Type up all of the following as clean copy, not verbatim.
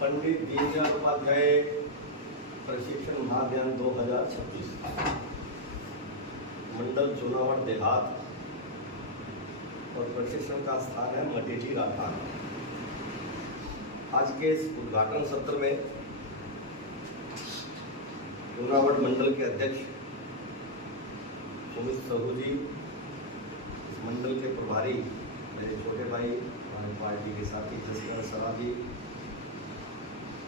पंडित दीनदयाल उपाध्याय प्रशिक्षण महाअभियान 2026 मंडल चुनावट देहात और प्रशिक्षण का स्थान है मटेठी राठा। आज के इस उद्घाटन सत्र में चुनावट मंडल के अध्यक्ष सुमित साहू जी, इस मंडल के प्रभारी मेरे छोटे भाई हमारे पार्टी के साथी जसकर सरा जी,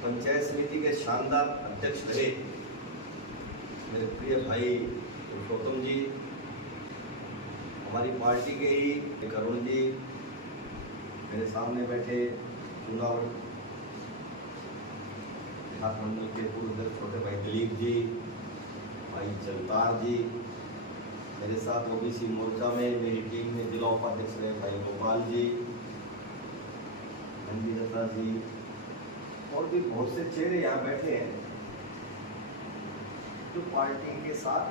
पंचायत समिति के शानदार अध्यक्ष रहे मेरे प्रिय भाई पुरुषोत्तम जी, हमारी पार्टी के ही करुण जी, मेरे सामने बैठे चुनाव देहात मंडल के पूर्व अध्यक्ष छोटे भाई दिलीप जी, भाई जगतार जी, मेरे साथ ओबीसी मोर्चा में मेरी टीम में जिला उपाध्यक्ष रहे भाई गोपाल जी, मंजी दत्ता जी और भी बहुत से चेहरे यहाँ बैठे हैं जो पार्टी के साथ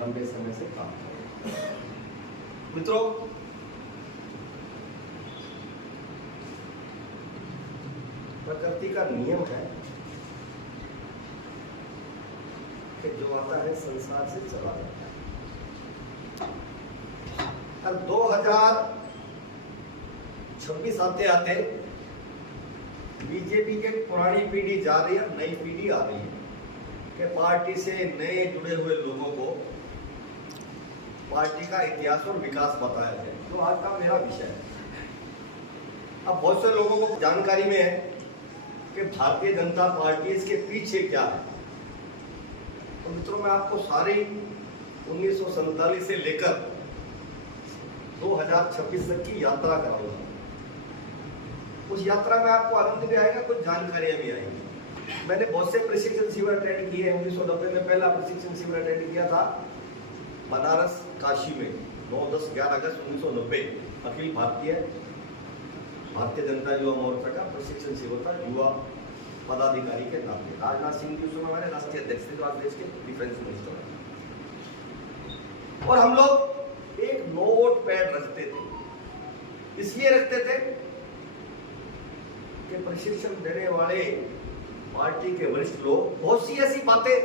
लंबे समय से काम कर रहे हैं। मित्रों, प्रकृति का नियम है कि जो आता है संसार से चला जाता है। और 2026 आते आते बीजेपी की पुरानी पीढ़ी जा रही है, नई पीढ़ी आ रही है कि पार्टी से नए जुड़े हुए लोगों को पार्टी का इतिहास और विकास बताया जाए। तो आज का मेरा विषय है। अब बहुत से लोगों को जानकारी में है कि भारतीय जनता पार्टी इसके पीछे क्या है। तो मित्रों, मैं आपको सारी 1947 से लेकर 2026 तक की यात्रा कराऊंगा। उस यात्रा में आपको आनंद भी आएगा, कुछ जानकारियां भी आएंगी। मैंने बहुत से प्रशिक्षण शिविर अटेंड किए हैं। 1990 में पहला प्रशिक्षण शिविर अटेंड किया था बनारस काशी में 9, 10, 11 अगस्त 1990 अखिल भारतीय जनता युवा मोर्चा का प्रशिक्षण शिविर था, युवा पदाधिकारी के नाते। राजनाथ सिंह जी उस समय हमारे राष्ट्रीय अध्यक्ष थे, जो आज देश के डिफेंस मिनिस्टर हैं। और हम लोग एक नोट पैड रखते थे। इसलिए रखते थे कि प्रशिक्षण देने वाले पार्टी के वरिष्ठ लोग बहुत सी ऐसी बातें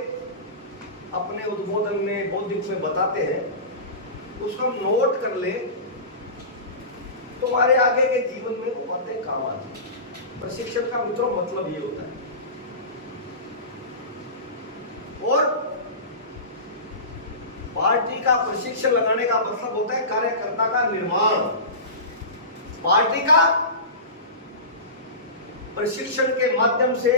अपने उद्बोधन में बौद्धिक में बताते हैं, उसको हम नोट कर ले तो हमारे आगे के जीवन में वो बातें काम आती है। प्रशिक्षण का मित्रों मतलब ये होता है। और पार्टी का प्रशिक्षण लगाने का मतलब होता है कार्यकर्ता का निर्माण। पार्टी का प्रशिक्षण के माध्यम से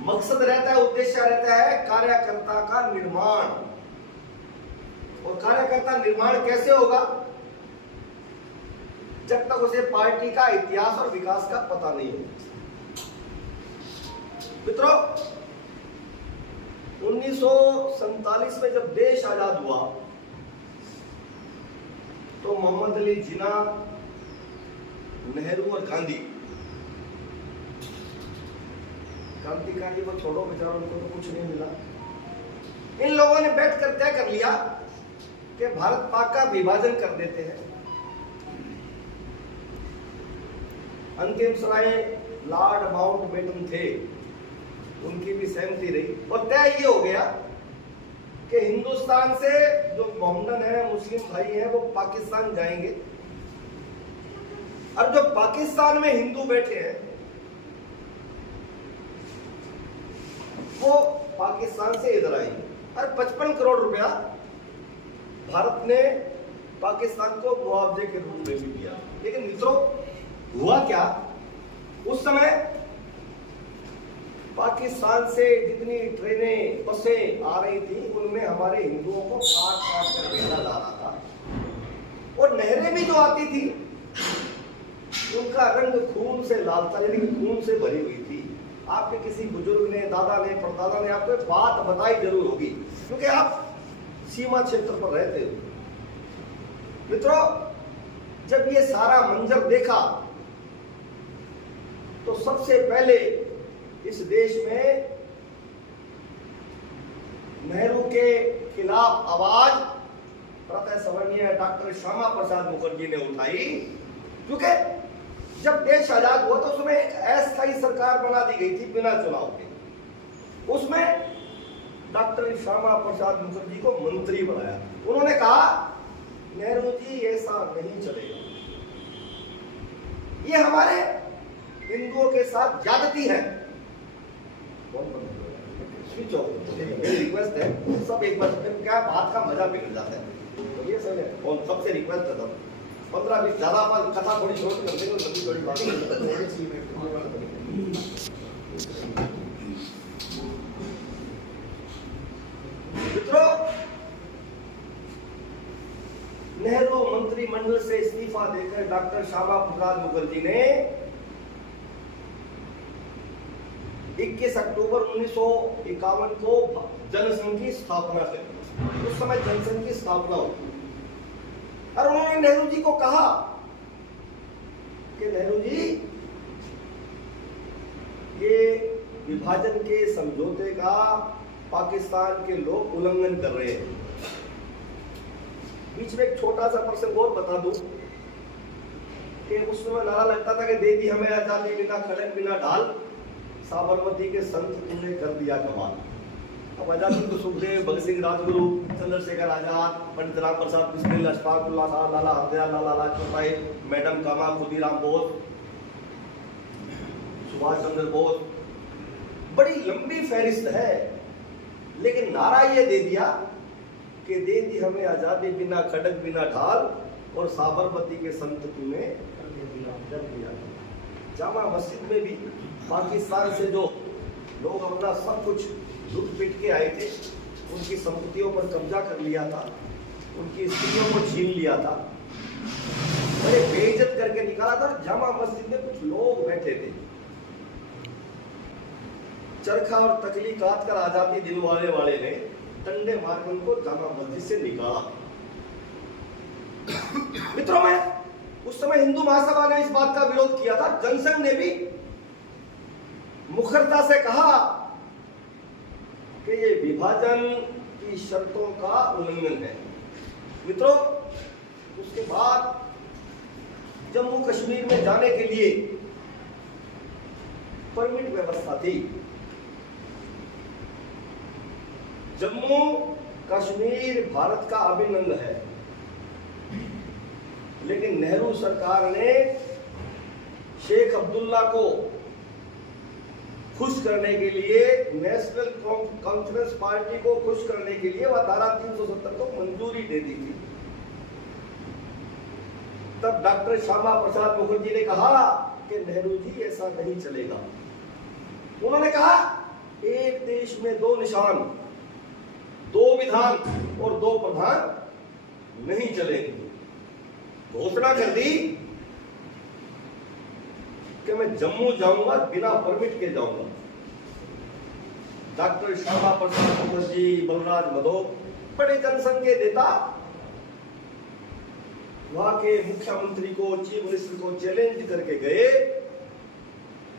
मकसद रहता है, उद्देश्य रहता है कार्यकर्ता का निर्माण। और कार्यकर्ता निर्माण कैसे होगा? जब तक उसे पार्टी का इतिहास और विकास का पता नहीं हो। मित्रों, 1947 में जब देश आजाद हुआ तो मोहम्मद अली जिन्ना, नेहरू और गांधी, क्रांतिकारी को छोड़ो, बेचारा उनको तो कुछ नहीं मिला। इन लोगों ने बैठकर तय कर लिया कि भारत पाक का विभाजन कर देते हैं। अंतिम समय लॉर्ड माउंटबेटन थे, उनकी भी सहमति रही और तय ये हो गया कि हिंदुस्तान से जो मोहम्मदन है, मुस्लिम भाई हैं, वो पाकिस्तान जाएंगे और जो पाकिस्तान में हिंदू बैठे हैं वो पाकिस्तान से इधर आएंगे। और 55 करोड़ रुपया भारत ने पाकिस्तान को मुआवजे के रूप में भी दिया। लेकिन मित्रों, हुआ क्या? उस समय पाकिस्तान से जितनी ट्रेनें, बसें आ रही थी, उनमें हमारे हिंदुओं को काट काट कर भेजा जा रहा था। और नहरें भी जो आती थी उनका रंग खून से लाल था, यानी खून से भरी हुई थी। आपके किसी बुजुर्ग ने, दादा ने, परदादा ने आपको बात बताई जरूर होगी, क्योंकि आप सीमा क्षेत्र पर रहते हो। मित्रों, जब ये सारा मंजर देखा तो सबसे पहले इस देश में नेहरू के खिलाफ आवाज प्रातः स्मरणीय डॉक्टर श्यामा प्रसाद मुखर्जी ने उठाई, क्योंकि जब देश आजाद हुआ तो उसमें एक सरकार बना दी गई थी बिना चुनाव के। उसमें डॉक्टर श्यामा प्रसाद मुखर्जी को मंत्री बनाया। उन्होंने कहा नेहरू जी ऐसा नहीं चलेगा, ये हमारे हिंदुओं के साथ ज्यादती है। स्विच ऑफ, मेरी रिक्वेस्ट है सब एक बार, क्या बात का मजा बिगड़ जाता है, तो ये सब है। और सबसे रिक्वेस्ट करता हूँ 15-20 ज्यादा कथा थोड़ी शॉर्ट कर देंगे, लंबी थोड़ी बात मित्रों, नेहरू मंत्रिमंडल से इस्तीफा देकर डॉक्टर श्यामा प्रसाद मुखर्जी ने 21 अक्टूबर 1951 को जनसंघ की स्थापना करी। उस समय जनसंघ की स्थापना हुई और उन्होंने नेहरू जी को कहा कि नेहरू जी, ये विभाजन के समझौते का पाकिस्तान के लोग उल्लंघन कर रहे हैं। बीच में एक छोटा सा प्रसंग और बता दूं कि उस समय नारा लगता था कि दे दी हमें आजादी बिना खड़क बिना ढाल, साबरमती के संत तुमने कर दिया कमाल। अब आजादी को सुखदेव, भगत सिंह, राजगुरु, चंद्रशेखर आजाद, पंडित राम प्रसाद बिस्मिल, अशफाकुल्लाह खान, लाला हरदयाल, लाला लाजपत राय, मैडम कामा, खुदीराम बोस, सुभाष चंद्र बोस, बड़ी लंबी फहरिस्त है। लेकिन नारा ये दे दिया कि दे दी हमें आजादी बिना खड़क बिना ढाल और साबरमती के संत तुमने कर दिया। जामा मस्जिद में भी पाकिस्तान से जो लोग अपना सब कुछ लूट पीट के आए थे, उनकी संपत्तियों पर कब्जा कर लिया था, उनकी स्त्रियों को छीन लिया था, बड़े बेइज्जत करके निकाला था। जामा मस्जिद में कुछ लोग बैठे थे, चरखा और तकली काट कर आजादी दिलवाने वाले ने डंडे मार उनको जामा मस्जिद से निकाला। मित्रों, मैं उस समय हिंदू महासभा ने इस बात का विरोध किया था। जनसंघ ने भी मुखरता से कहा कि ये विभाजन की शर्तों का उल्लंघन है। मित्रों, उसके बाद जम्मू कश्मीर में जाने के लिए परमिट व्यवस्था थी। जम्मू कश्मीर भारत का अभिन्न अंग है, लेकिन नेहरू सरकार ने शेख अब्दुल्ला को खुश करने के लिए, नेशनल कॉन्फ्रेंस पार्टी को खुश करने के लिए वह धारा 370 को मंजूरी दे दी थी। तब डॉक्टर श्यामा प्रसाद मुखर्जी ने कहा कि नेहरू जी ऐसा नहीं चलेगा। उन्होंने कहा एक देश में दो निशान, दो विधान और दो प्रधान नहीं चलेंगे। घोषणा कर दी कि मैं जम्मू जाऊंगा, बिना परमिट के जाऊंगा। डॉक्टर श्यामा प्रसाद मुखर्जी, बलराज मधोक, बड़े जनसंघ के नेता वहां के मुख्यमंत्री को, चीफ मिनिस्टर को चैलेंज करके गए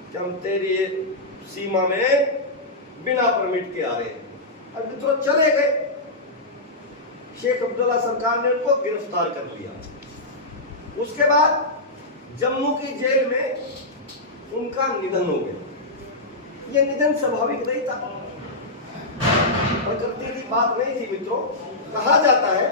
कि हम तेरी सीमा में बिना परमिट के आ रहे हैं। अब मित्रों, चले गए। शेख अब्दुल्ला सरकार ने उनको गिरफ्तार कर लिया। उसके बाद जम्मू की जेल में उनका निधन हो गया। यह निधन स्वाभाविक नहीं था, प्रकृति की बात नहीं थी। मित्रों, कहा जाता है